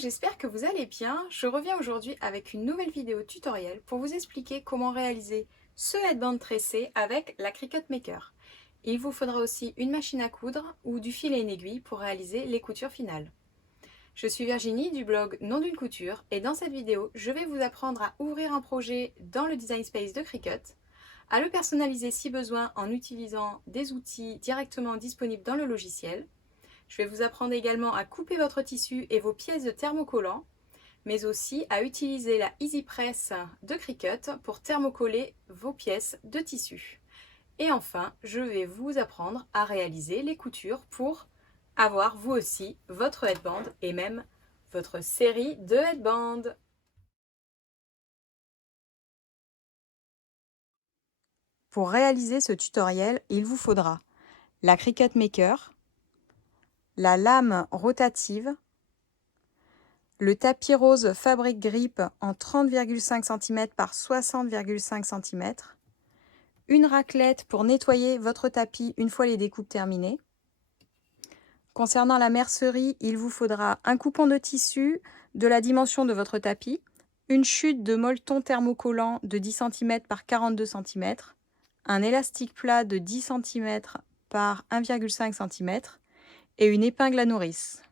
j'espère que vous allez bien. Je reviens aujourd'hui avec une nouvelle vidéo tutoriel pour vous expliquer comment réaliser ce headband tressé avec la Cricut Maker. Il vous faudra aussi une machine à coudre ou du fil et une aiguille pour réaliser les coutures finales. Je suis Virginie du blog Nom d'une couture et dans cette vidéo, je vais vous apprendre à ouvrir un projet dans le Design Space de Cricut, à le personnaliser si besoin en utilisant des outils directement disponibles dans le logiciel. Je vais vous apprendre également à couper votre tissu et vos pièces de thermocollant, mais aussi à utiliser la EasyPress de Cricut pour thermocoller vos pièces de tissu. Et enfin, je vais vous apprendre à réaliser les coutures pour avoir vous aussi votre headband et même votre série de headbands. Pour réaliser ce tutoriel, il vous faudra la Cricut Maker, la lame rotative, le tapis rose Fabric Grip en 30,5 cm par 60,5 cm, une raclette pour nettoyer votre tapis une fois les découpes terminées. Concernant la mercerie, il vous faudra un coupon de tissu de la dimension de votre tapis, une chute de molleton thermocollant de 10 cm par 42 cm, un élastique plat de 10 cm par 1,5 cm et une épingle à nourrice.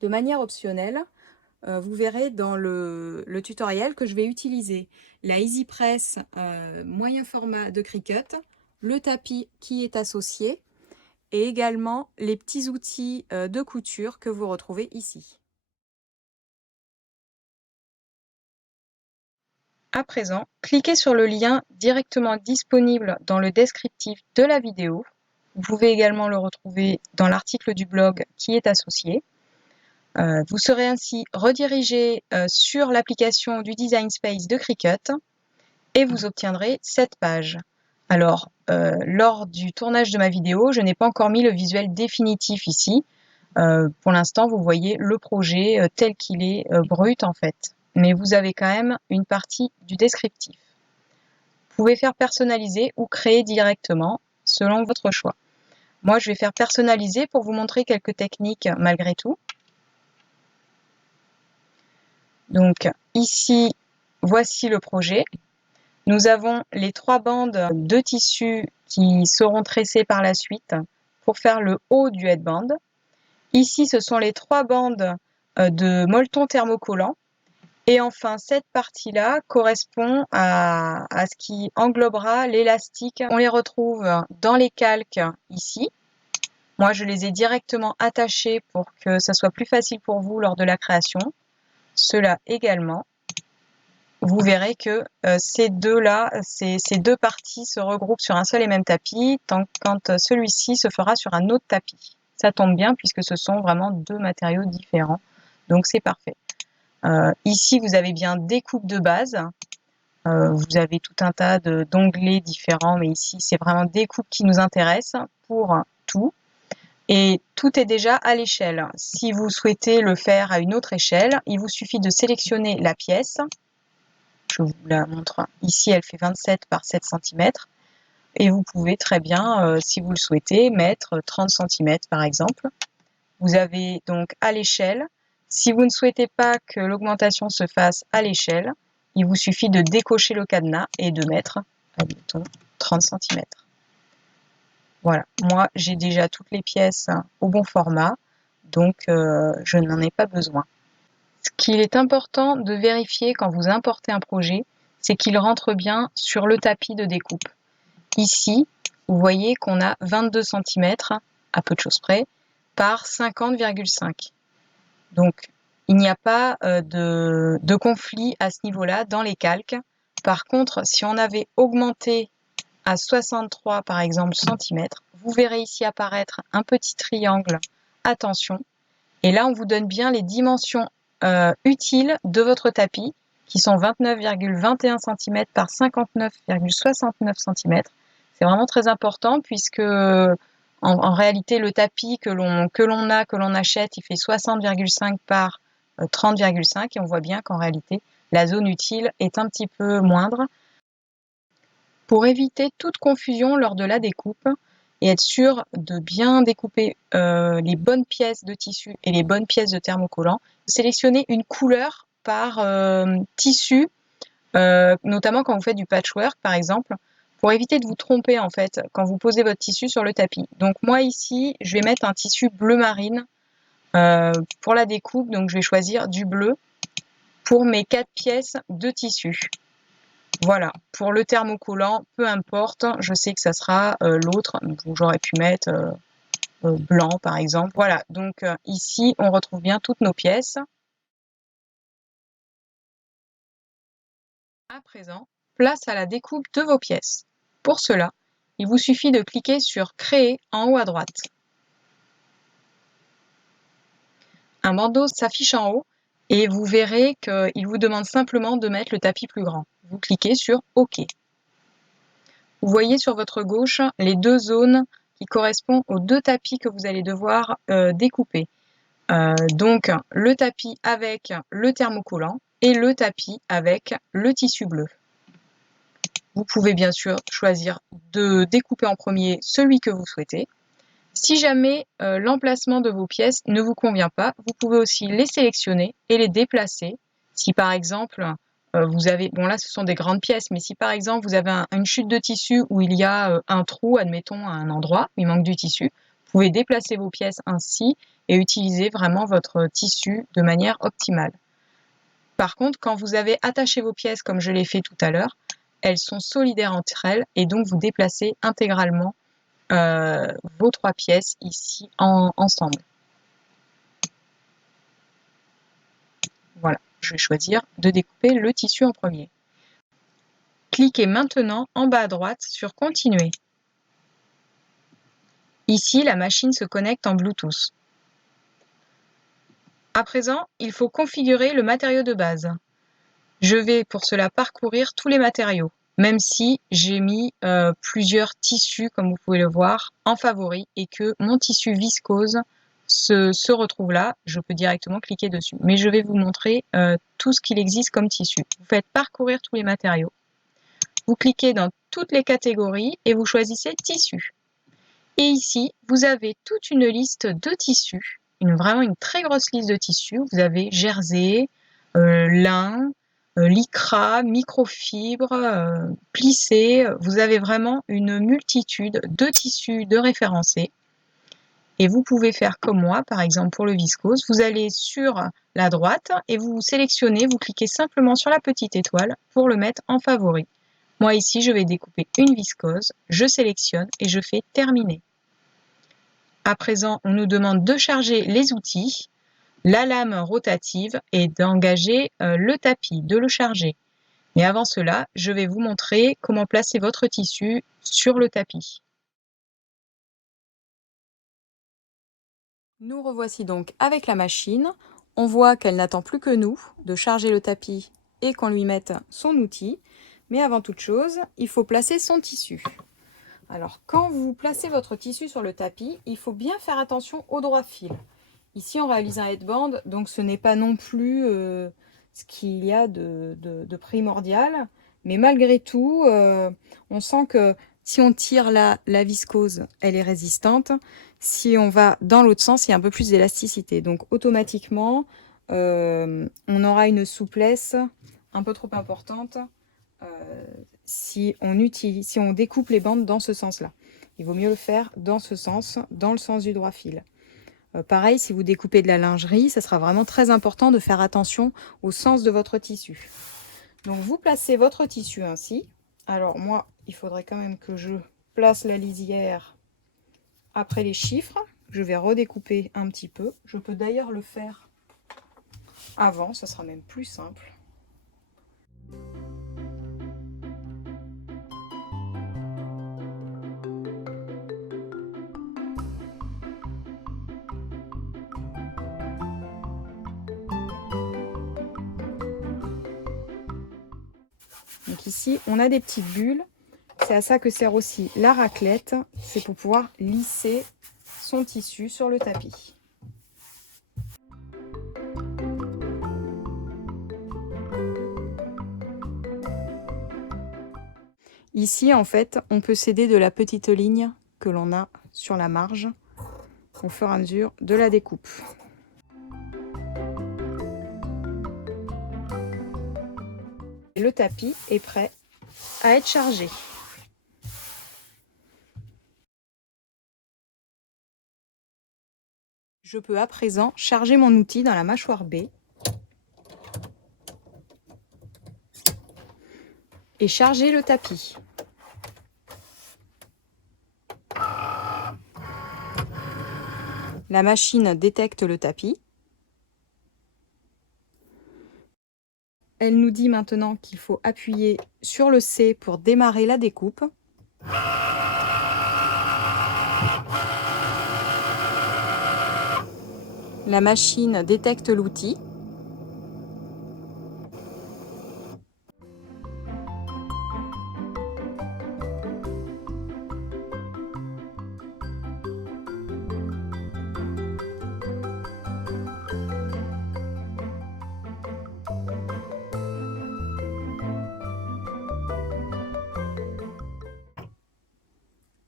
De manière optionnelle, vous verrez dans le tutoriel que je vais utiliser la EasyPress moyen format de Cricut, le tapis qui est associé et également les petits outils de couture que vous retrouvez ici. À présent, cliquez sur le lien directement disponible dans le descriptif de la vidéo. Vous pouvez également le retrouver dans l'article du blog qui est associé. Vous serez ainsi redirigé sur l'application du Design Space de Cricut et vous obtiendrez cette page. Alors, lors du tournage de ma vidéo, je n'ai pas encore mis le visuel définitif ici. Pour l'instant, vous voyez le projet tel qu'il est brut en fait. Mais vous avez quand même une partie du descriptif. Vous pouvez faire personnaliser ou créer directement selon votre choix. Moi, je vais faire personnaliser pour vous montrer quelques techniques malgré tout. Donc ici, voici le projet. Nous avons les 3 bandes de tissu qui seront tressées par la suite pour faire le haut du headband. Ici, ce sont les 3 bandes de molleton thermocollant. Et enfin, cette partie-là correspond à ce qui englobera l'élastique. On les retrouve dans les calques ici. Moi, je les ai directement attachés pour que ça soit plus facile pour vous lors de la création. Ceux-là également. Vous verrez que ces deux parties se regroupent sur un seul et même tapis, quand celui-ci se fera sur un autre tapis. Ça tombe bien puisque ce sont vraiment 2 matériaux différents, donc c'est parfait. Ici, vous avez bien des coupes de base. Vous avez tout un tas d'onglets différents, mais ici, c'est vraiment des coupes qui nous intéressent pour tout. Et tout est déjà à l'échelle. Si vous souhaitez le faire à une autre échelle, il vous suffit de sélectionner la pièce. Je vous la montre ici, elle fait 27 par 7 cm. Et vous pouvez très bien, si vous le souhaitez, mettre 30 cm par exemple. Vous avez donc à l'échelle. Si vous ne souhaitez pas que l'augmentation se fasse à l'échelle, il vous suffit de décocher le cadenas et de mettre, admettons, 30 cm. Voilà, moi j'ai déjà toutes les pièces au bon format, donc je n'en ai pas besoin. Ce qu'il est important de vérifier quand vous importez un projet, c'est qu'il rentre bien sur le tapis de découpe. Ici, vous voyez qu'on a 22 cm, à peu de choses près, par 50,5. Donc, il n'y a pas de conflit à ce niveau-là dans les calques. Par contre, si on avait augmenté à 63 par exemple centimètres, vous verrez ici apparaître un petit triangle, attention. Et là, on vous donne bien les dimensions utiles de votre tapis, qui sont 29,21 cm par 59,69 cm. C'est vraiment très important puisque en réalité, le tapis que l'on achète, il fait 60,5 par 30,5 et on voit bien qu'en réalité, la zone utile est un petit peu moindre. Pour éviter toute confusion lors de la découpe, et être sûr de bien découper les bonnes pièces de tissu et les bonnes pièces de thermocollant. Sélectionnez une couleur par tissu, notamment quand vous faites du patchwork par exemple, pour éviter de vous tromper en fait quand vous posez votre tissu sur le tapis. Donc moi ici, je vais mettre un tissu bleu marine pour la découpe, donc je vais choisir du bleu pour mes 4 pièces de tissu. Voilà, pour le thermocollant, peu importe, je sais que ça sera l'autre, j'aurais pu mettre blanc par exemple. Voilà, donc ici on retrouve bien toutes nos pièces. À présent, place à la découpe de vos pièces. Pour cela, il vous suffit de cliquer sur Créer en haut à droite. Un bandeau s'affiche en haut et vous verrez qu'il vous demande simplement de mettre le tapis plus grand. Vous cliquez sur OK. Vous voyez sur votre gauche les 2 zones qui correspondent aux 2 tapis que vous allez devoir découper. Donc le tapis avec le thermocollant et le tapis avec le tissu bleu. Vous pouvez bien sûr choisir de découper en premier celui que vous souhaitez. Si jamais l'emplacement de vos pièces ne vous convient pas, vous pouvez aussi les sélectionner et les déplacer. Si par exemple, vous avez, bon là ce sont des grandes pièces, mais si par exemple vous avez une chute de tissu où il y a un trou, admettons à un endroit, il manque du tissu, vous pouvez déplacer vos pièces ainsi et utiliser vraiment votre tissu de manière optimale. Par contre, quand vous avez attaché vos pièces comme je l'ai fait tout à l'heure, elles sont solidaires entre elles et donc vous déplacez intégralement vos 3 pièces ici ensemble. Voilà, je vais choisir de découper le tissu en premier. Cliquez maintenant en bas à droite sur Continuer. Ici, la machine se connecte en Bluetooth. À présent, il faut configurer le matériau de base. Je vais pour cela parcourir tous les matériaux, même si j'ai mis plusieurs tissus, comme vous pouvez le voir, en favori et que mon tissu viscose se retrouve là. Je peux directement cliquer dessus. Mais je vais vous montrer tout ce qu'il existe comme tissu. Vous faites parcourir tous les matériaux. Vous cliquez dans toutes les catégories et vous choisissez tissu. Et ici, vous avez toute une liste de tissus, vraiment une très grosse liste de tissus. Vous avez jersey, lin, lycra, microfibre, plissé. Vous avez vraiment une multitude de tissus de référencés. Et vous pouvez faire comme moi, par exemple pour le viscose. Vous allez sur la droite et vous sélectionnez, vous cliquez simplement sur la petite étoile pour le mettre en favori. Moi ici, je vais découper une viscose, je sélectionne et je fais terminer. À présent, on nous demande de charger les outils, la lame rotative et d'engager le tapis, de le charger. Mais avant cela, je vais vous montrer comment placer votre tissu sur le tapis. Nous revoici donc avec la machine. On voit qu'elle n'attend plus que nous de charger le tapis et qu'on lui mette son outil. Mais avant toute chose, il faut placer son tissu. Alors, quand vous placez votre tissu sur le tapis, il faut bien faire attention au droit fil. Ici, on réalise un headband, donc ce n'est pas non plus ce qu'il y a de primordial. Mais malgré tout, on sent que si on tire la viscose, elle est résistante. Si on va dans l'autre sens, il y a un peu plus d'élasticité. Donc, automatiquement, on aura une souplesse un peu trop importante si on découpe les bandes dans ce sens-là. Il vaut mieux le faire dans ce sens, dans le sens du droit fil. Pareil, si vous découpez de la lingerie, ça sera vraiment très important de faire attention au sens de votre tissu. Donc vous placez votre tissu ainsi. Alors moi, il faudrait quand même que je place la lisière après les chiffres. Je vais redécouper un petit peu. Je peux d'ailleurs le faire avant, ça sera même plus simple. Donc ici, on a des petites bulles. C'est à ça que sert aussi la raclette. C'est pour pouvoir lisser son tissu sur le tapis. Ici, en fait, on peut s'aider de la petite ligne que l'on a sur la marge au fur et à mesure de la découpe. Et le tapis est prêt à être chargé. Je peux à présent charger mon outil dans la mâchoire B et charger le tapis. La machine détecte le tapis. Elle nous dit maintenant qu'il faut appuyer sur le C pour démarrer la découpe. La machine détecte l'outil.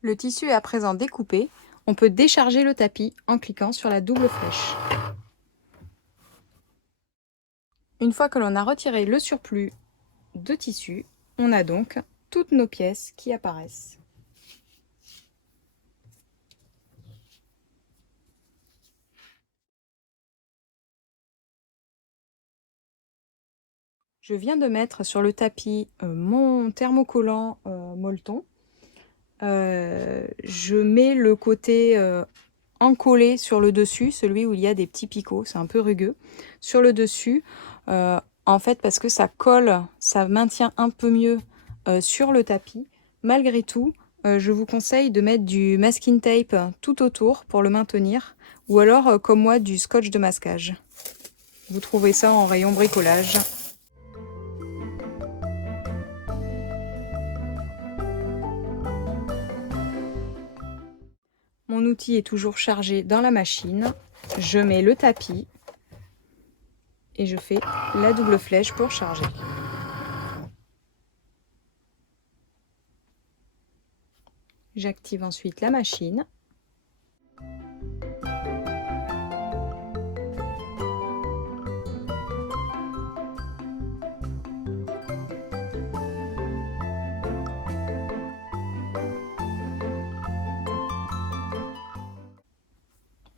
Le tissu est à présent découpé. On peut décharger le tapis en cliquant sur la double flèche. Une fois que l'on a retiré le surplus de tissu, on a donc toutes nos pièces qui apparaissent. Je viens de mettre sur le tapis mon thermocollant Molton. Je mets le côté encollé sur le dessus, celui où il y a des petits picots, c'est un peu rugueux, sur le dessus, en fait parce que ça colle, ça maintient un peu mieux sur le tapis. Malgré tout, je vous conseille de mettre du masking tape tout autour pour le maintenir, ou alors comme moi du scotch de masquage. Vous trouvez ça en rayon bricolage. Mon outil est toujours chargé dans la machine. Je mets le tapis et je fais la double flèche pour charger. J'active ensuite la machine.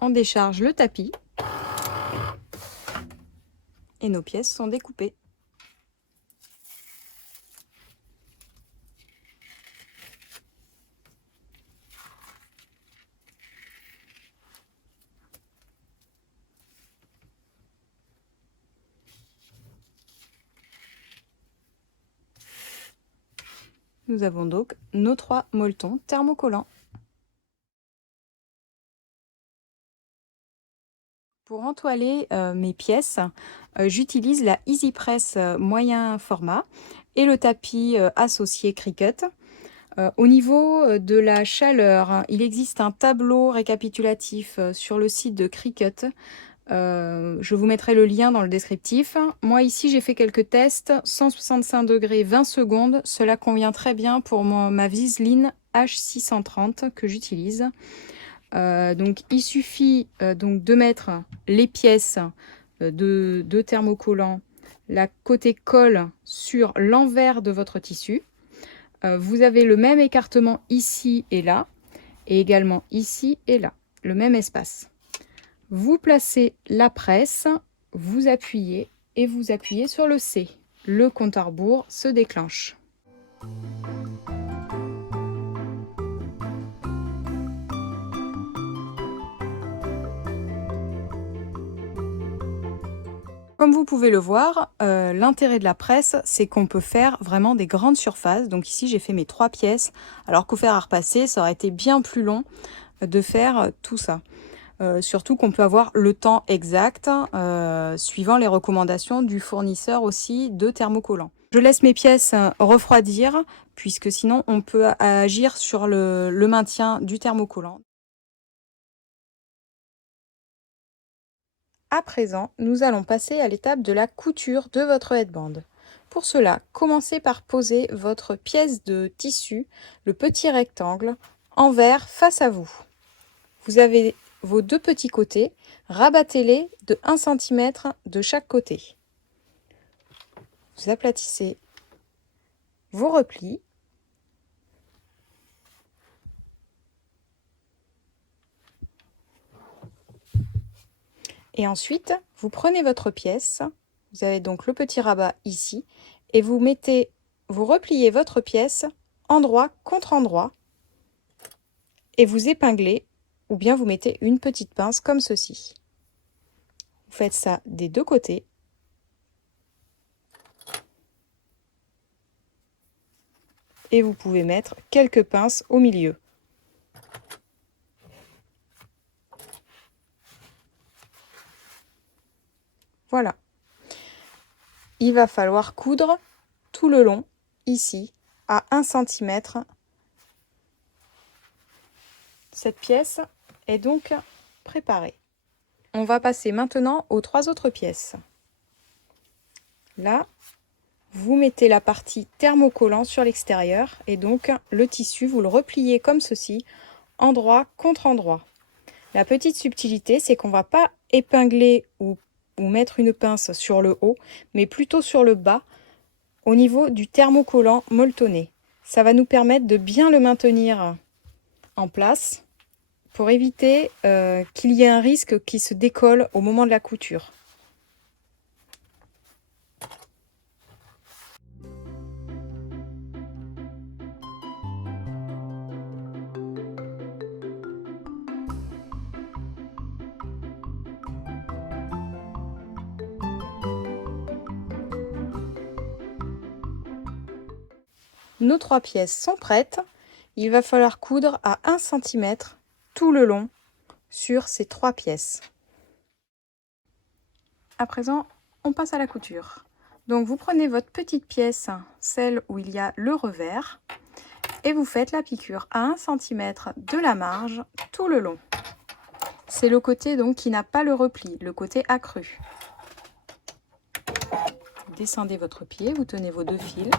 On décharge le tapis et nos pièces sont découpées. Nous avons donc nos 3 molletons thermocollants. Pour entoiler mes pièces, j'utilise la Easy Press moyen format et le tapis associé Cricut. Au niveau de la chaleur, il existe un tableau récapitulatif sur le site de Cricut. Je vous mettrai le lien dans le descriptif. Moi ici j'ai fait quelques tests, 165 degrés 20 secondes, cela convient très bien pour ma Viseline H630 que j'utilise. Donc il suffit donc de mettre les pièces de thermocollant, la côté colle sur l'envers de votre tissu. Vous avez le même écartement ici et là, et également ici et là, le même espace. Vous placez la presse, vous appuyez et vous appuyez sur le C. Le compte à rebours se déclenche. Comme vous pouvez le voir, l'intérêt de la presse, c'est qu'on peut faire vraiment des grandes surfaces. Donc ici, j'ai fait mes 3 pièces, alors qu'au fer à repasser, ça aurait été bien plus long de faire tout ça. Surtout qu'on peut avoir le temps exact, suivant les recommandations du fournisseur aussi de thermocollants. Je laisse mes pièces refroidir, puisque sinon on peut agir sur le maintien du thermocollant. À présent, nous allons passer à l'étape de la couture de votre headband. Pour cela, commencez par poser votre pièce de tissu, le petit rectangle, envers face à vous. Vous avez vos deux petits côtés, rabattez-les de 1 cm de chaque côté. Vous aplatissez vos replis. Et ensuite, vous prenez votre pièce, vous avez donc le petit rabat ici, et vous repliez votre pièce endroit contre endroit, et vous épinglez, ou bien vous mettez une petite pince comme ceci. Vous faites ça des deux côtés. Et vous pouvez mettre quelques pinces au milieu. Voilà. Il va falloir coudre tout le long, ici, à 1 cm. Cette pièce est donc préparée. On va passer maintenant aux 3 autres pièces. Là, vous mettez la partie thermocollant sur l'extérieur et donc le tissu, vous le repliez comme ceci, endroit contre endroit. La petite subtilité, c'est qu'on ne va pas épingler ou mettre une pince sur le haut, mais plutôt sur le bas, au niveau du thermocollant molletonné. Ça va nous permettre de bien le maintenir en place pour éviter qu'il y ait un risque qui se décolle au moment de la couture. Nos 3 pièces sont prêtes. Il va falloir coudre à 1 cm tout le long sur ces 3 pièces. À présent, on passe à la couture. Donc vous prenez votre petite pièce, celle où il y a le revers, et vous faites la piqûre à 1 cm de la marge tout le long. C'est le côté donc qui n'a pas le repli, le côté accru. Descendez votre pied, vous tenez vos 2 fils.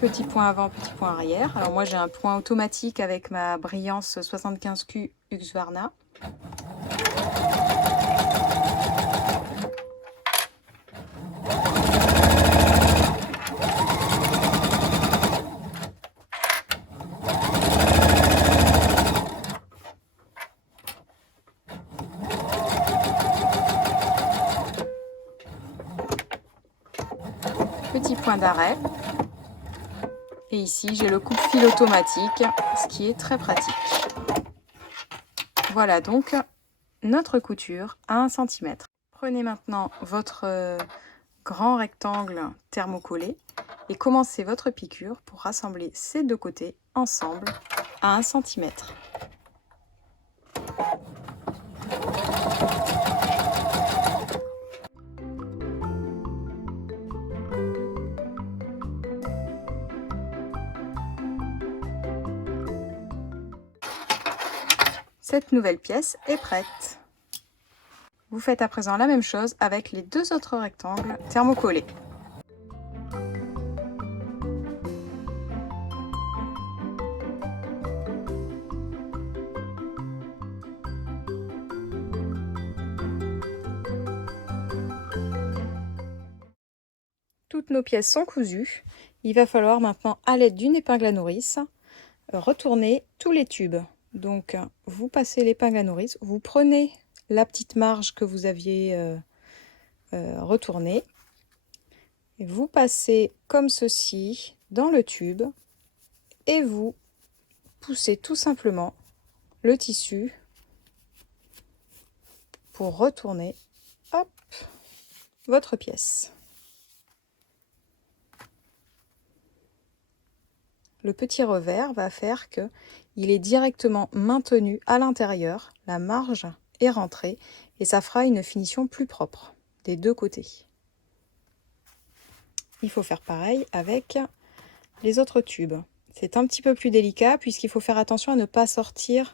Petit point avant, petit point arrière. Alors moi j'ai un point automatique avec ma Brillance 75Q Husqvarna. Petit point d'arrêt. Et ici, j'ai le coupe-fil automatique, ce qui est très pratique. Voilà donc notre couture à 1 cm. Prenez maintenant votre grand rectangle thermocollé et commencez votre piqûre pour rassembler ces deux côtés ensemble à 1 cm. Cette nouvelle pièce est prête. Vous faites à présent la même chose avec les 2 autres rectangles thermocollés. Toutes nos pièces sont cousues. Il va falloir maintenant, à l'aide d'une épingle à nourrice, retourner tous les tubes. Donc, vous passez l'épingle à nourrice, vous prenez la petite marge que vous aviez retournée, et vous passez comme ceci dans le tube, et vous poussez tout simplement le tissu pour retourner, hop, votre pièce. Le petit revers va faire que il est directement maintenu à l'intérieur, la marge est rentrée et ça fera une finition plus propre des deux côtés. Il faut faire pareil avec les autres tubes. C'est un petit peu plus délicat puisqu'il faut faire attention à ne pas sortir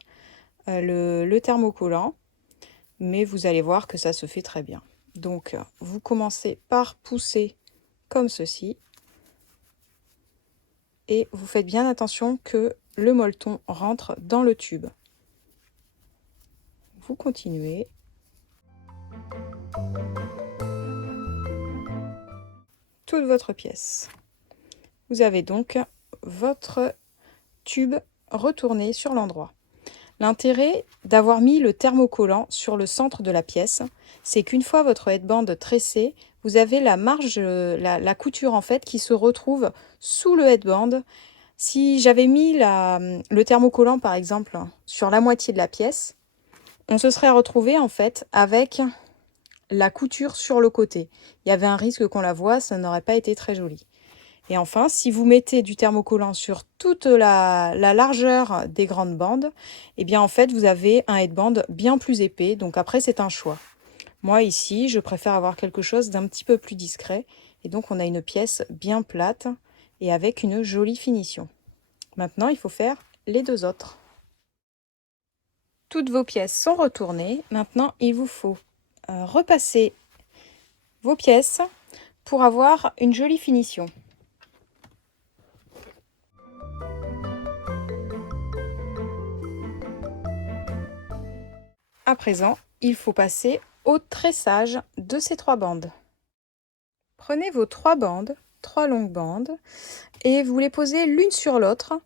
le thermocollant, mais vous allez voir que ça se fait très bien. Donc vous commencez par pousser comme ceci. Et vous faites bien attention que le molleton rentre dans le tube. Vous continuez. Toute votre pièce. Vous avez donc votre tube retourné sur l'endroit. L'intérêt d'avoir mis le thermocollant sur le centre de la pièce, c'est qu'une fois votre headband tressé, vous avez la marge, la couture en fait qui se retrouve sous le headband. Si j'avais mis le thermocollant par exemple sur la moitié de la pièce, on se serait retrouvé en fait avec la couture sur le côté. Il y avait un risque qu'on la voie, ça n'aurait pas été très joli. Et enfin, si vous mettez du thermocollant sur toute la largeur des grandes bandes, eh bien en fait, vous avez un headband bien plus épais. Donc après, c'est un choix. Moi, ici, je préfère avoir quelque chose d'un petit peu plus discret. Et donc, on a une pièce bien plate et avec une jolie finition. Maintenant, il faut faire les deux autres. Toutes vos pièces sont retournées. Maintenant, il vous faut repasser vos pièces pour avoir une jolie finition. À présent, il faut passer au tressage de ces trois bandes. Prenez vos trois longues bandes, et vous les posez l'une sur l'autre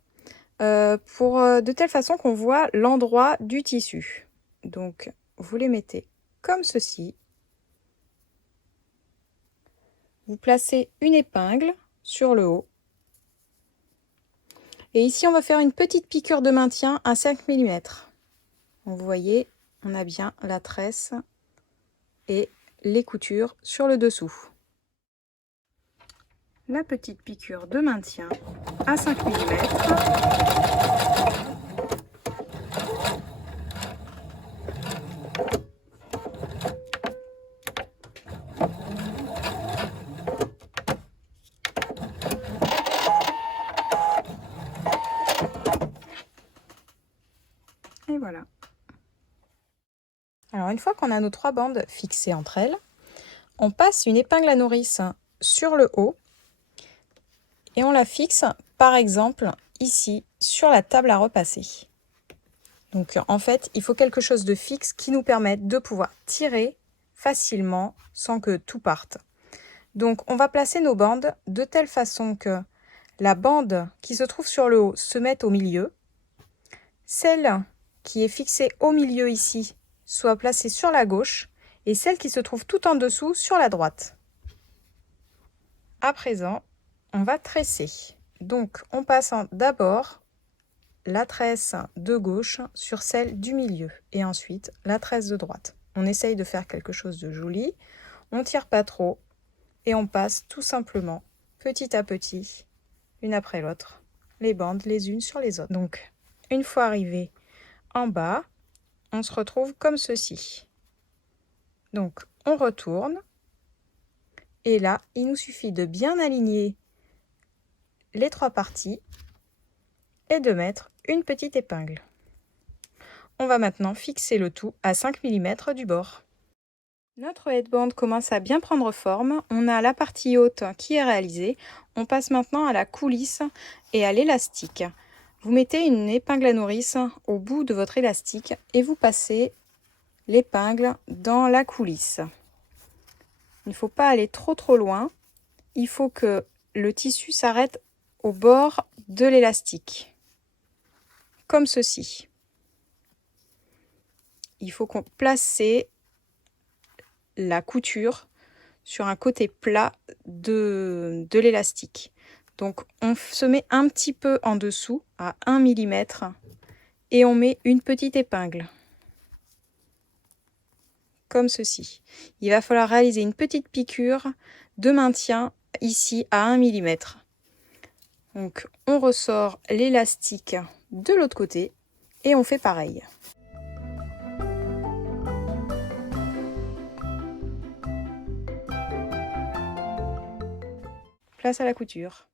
de telle façon qu'on voit l'endroit du tissu. Donc, vous les mettez comme ceci. Vous placez une épingle sur le haut. Et ici, on va faire une petite piqûre de maintien à 5 mm. Vous voyez, on a bien la tresse et les coutures sur le dessous. La petite piqûre de maintien à 5 mm. Et voilà. Alors une fois qu'on a nos trois bandes fixées entre elles, on passe une épingle à nourrice sur le haut et on la fixe par exemple ici sur la table à repasser. Donc en fait, il faut quelque chose de fixe qui nous permette de pouvoir tirer facilement sans que tout parte. Donc on va placer nos bandes de telle façon que la bande qui se trouve sur le haut se mette au milieu, celle qui est fixée au milieu ici soit placée sur la gauche et celle qui se trouve tout en dessous sur la droite. À présent, on va tresser. Donc on passe d'abord la tresse de gauche sur celle du milieu et ensuite la tresse de droite. On essaye de faire quelque chose de joli, on tire pas trop et on passe tout simplement petit à petit, une après l'autre, les bandes les unes sur les autres. Donc une fois arrivé en bas, on se retrouve comme ceci. Donc on retourne et là il nous suffit de bien aligner les trois parties et de mettre une petite épingle. On va maintenant fixer le tout à 5 mm du bord. Notre headband commence à bien prendre forme, on a la partie haute qui est réalisée, on passe maintenant à la coulisse et à l'élastique. Vous mettez une épingle à nourrice au bout de votre élastique et vous passez l'épingle dans la coulisse. Il ne faut pas aller trop loin, il faut que le tissu s'arrête au bord de l'élastique, comme ceci. Il faut qu'on place la couture sur un côté plat de l'élastique. Donc on se met un petit peu en dessous à 1 mm et on met une petite épingle comme ceci. Il va falloir réaliser une petite piqûre de maintien ici à 1 mm. Donc on ressort l'élastique de l'autre côté et on fait pareil. Place à la couture.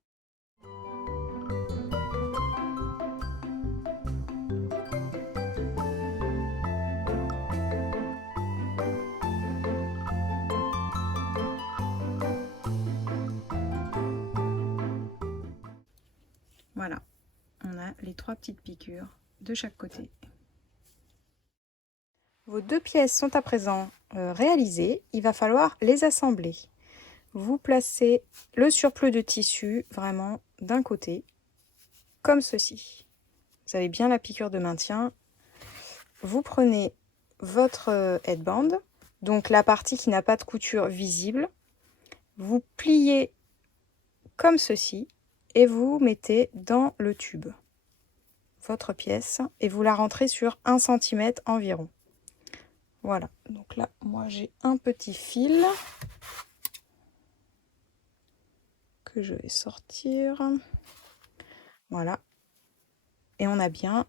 Voilà, on a a les 3 petites piqûres de chaque côté. Vos 2 pièces sont à présent réalisées. Il va falloir les assembler. Vous placez le surplus de tissu vraiment d'un côté, comme ceci. Vous avez bien la piqûre de maintien. Vous prenez votre headband, donc la partie qui n'a pas de couture visible. Vous pliez comme ceci et vous mettez dans le tube votre pièce et vous la rentrez sur 1 cm environ. Voilà, donc là, moi j'ai un petit fil que je vais sortir. Voilà. Et on a bien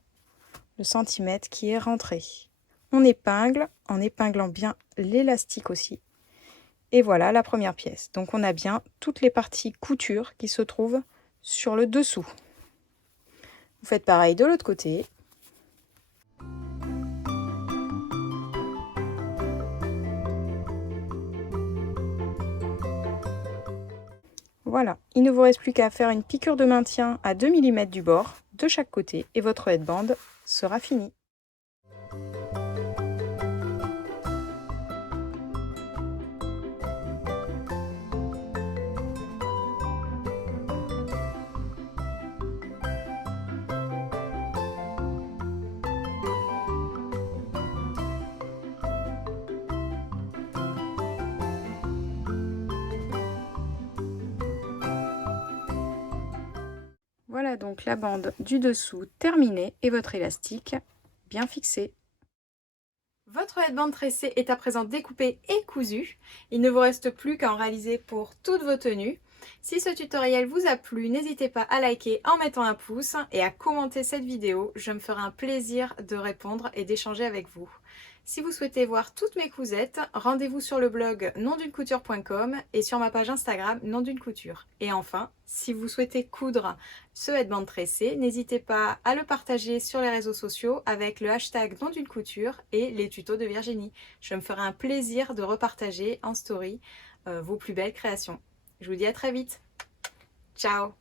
le centimètre qui est rentré. On épingle en épinglant bien l'élastique aussi. Et voilà la première pièce. Donc on a bien toutes les parties couture qui se trouvent sur le dessous. Vous faites pareil de l'autre côté. Voilà, il ne vous reste plus qu'à faire une piqûre de maintien à 2 mm du bord de chaque côté et votre headband sera fini. Voilà donc la bande du dessous terminée et votre élastique bien fixé. Votre headband tressé est à présent découpé et cousu. Il ne vous reste plus qu'à en réaliser pour toutes vos tenues. Si ce tutoriel vous a plu, n'hésitez pas à liker en mettant un pouce et à commenter cette vidéo. Je me ferai un plaisir de répondre et d'échanger avec vous. Si vous souhaitez voir toutes mes cousettes, rendez-vous sur le blog nondunecouture.com et sur ma page Instagram nondunecouture. Et enfin, si vous souhaitez coudre ce headband tressé, n'hésitez pas à le partager sur les réseaux sociaux avec le hashtag nondunecouture et les tutos de Virginie. Je me ferai un plaisir de repartager en story vos plus belles créations. Je vous dis à très vite. Ciao!